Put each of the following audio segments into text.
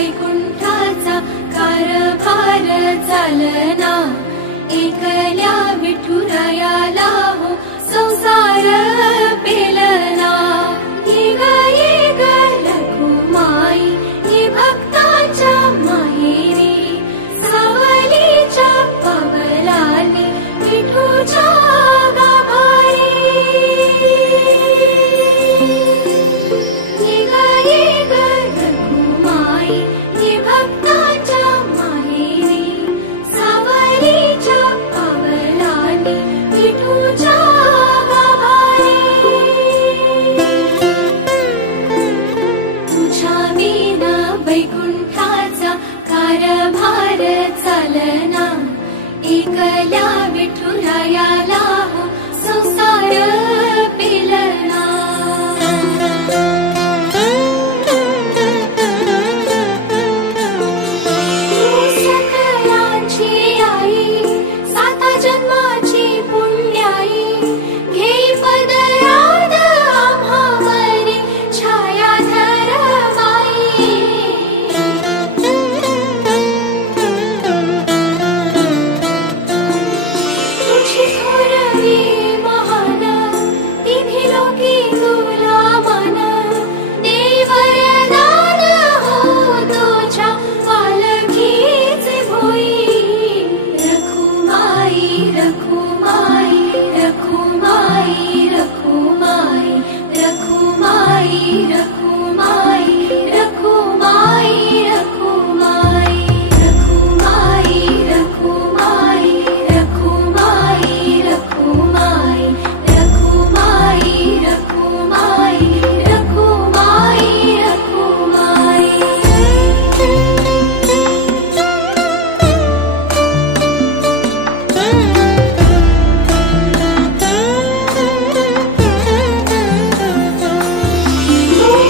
वैकुंठाचा कारभार चालना, एकल्या विठुरायाला हो संसार पेलना। ये ग रखुमाई ही भक्तांच्या माहेरी, सावलीच्या पावलाली विठूच्या गाभारी। ये ग रखुमाई ही भक्तांच्या माहेरी, सावलीच्या पावलाली विठूच्या गाभारी। तुझ्या विना वैकुंठाचा कारभार चालना, एकल्या विठुरायाला हो संसार पेलना। सकलांची आई, साता जन्माची पुण्याई, घेई पदरात आम्हावरी छायाधर बाई। तुझी थोरवी महान, तिन्ही लोकी तुला मान, देई वरदान हो तुझ्या पालखीचे भोई। रखुमाई रखुमाई रखुमाई रखुमाई रखुमाई रखुमाई रखुमाई रखुमाई रखुमाई रखुमाई रखुमाई रखुमाई रखुमाई रखुमाई रखुमाई रखुमाई।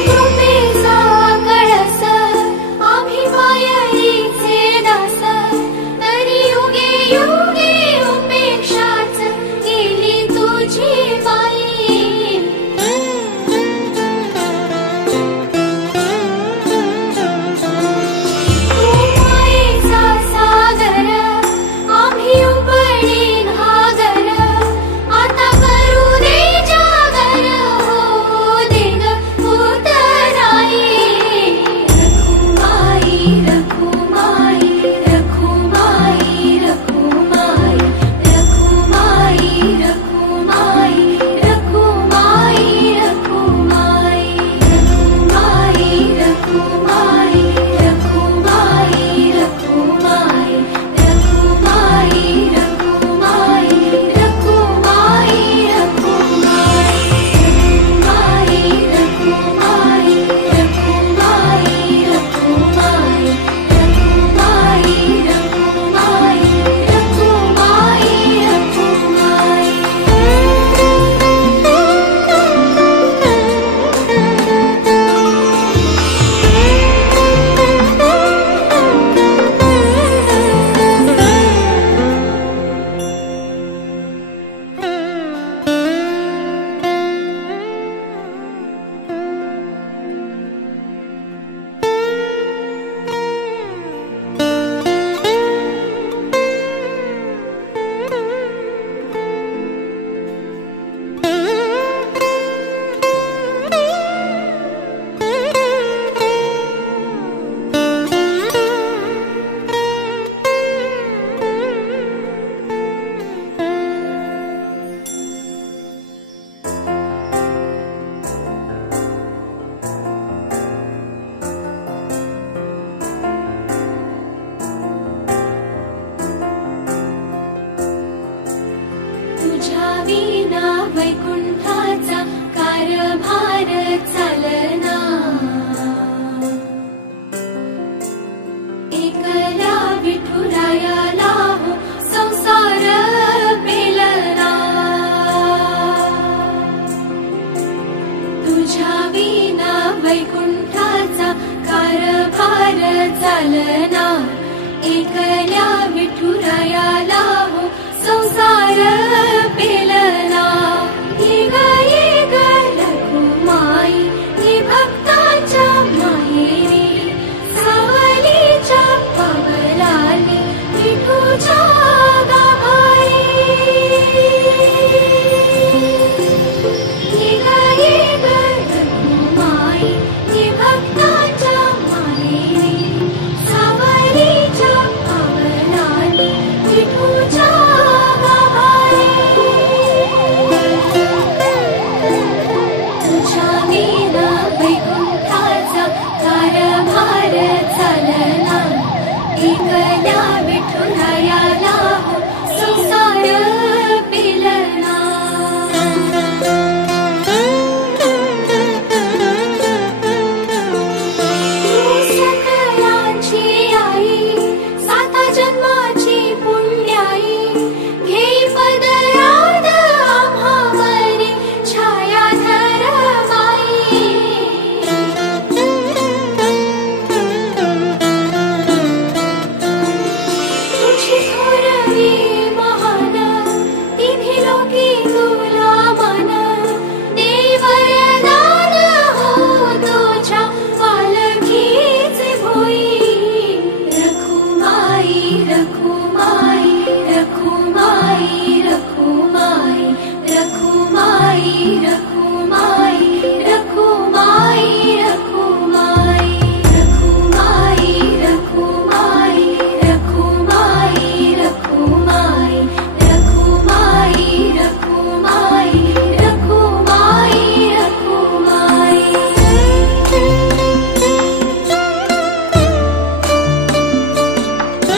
कृपेचा कळस आम्ही मायेचे दास, तरी युगे युगे उपेक्षाच केली तुझी बाई। तू मायेचा सागर आम्ही उपडी घागर, आता करू दे जागर हो दे ग उतराई। रखुमाई रखुमाई रखुमाई रखुमाई रखुमाई रखुमाई रखुमाई रखुमाई रखुमाई रखुमाई रखुमाई रखुमाई रखुमाई रखुमाई रखुमाई रखुमाई तुझ्या विना वैकुंठाचा कारभार चालना, एकल्या विठुरायाला हो संसार पेलना। तुझ्या विना वैकुंठाचा कारभार चालना, एकल्या विठुरायाला हो संसार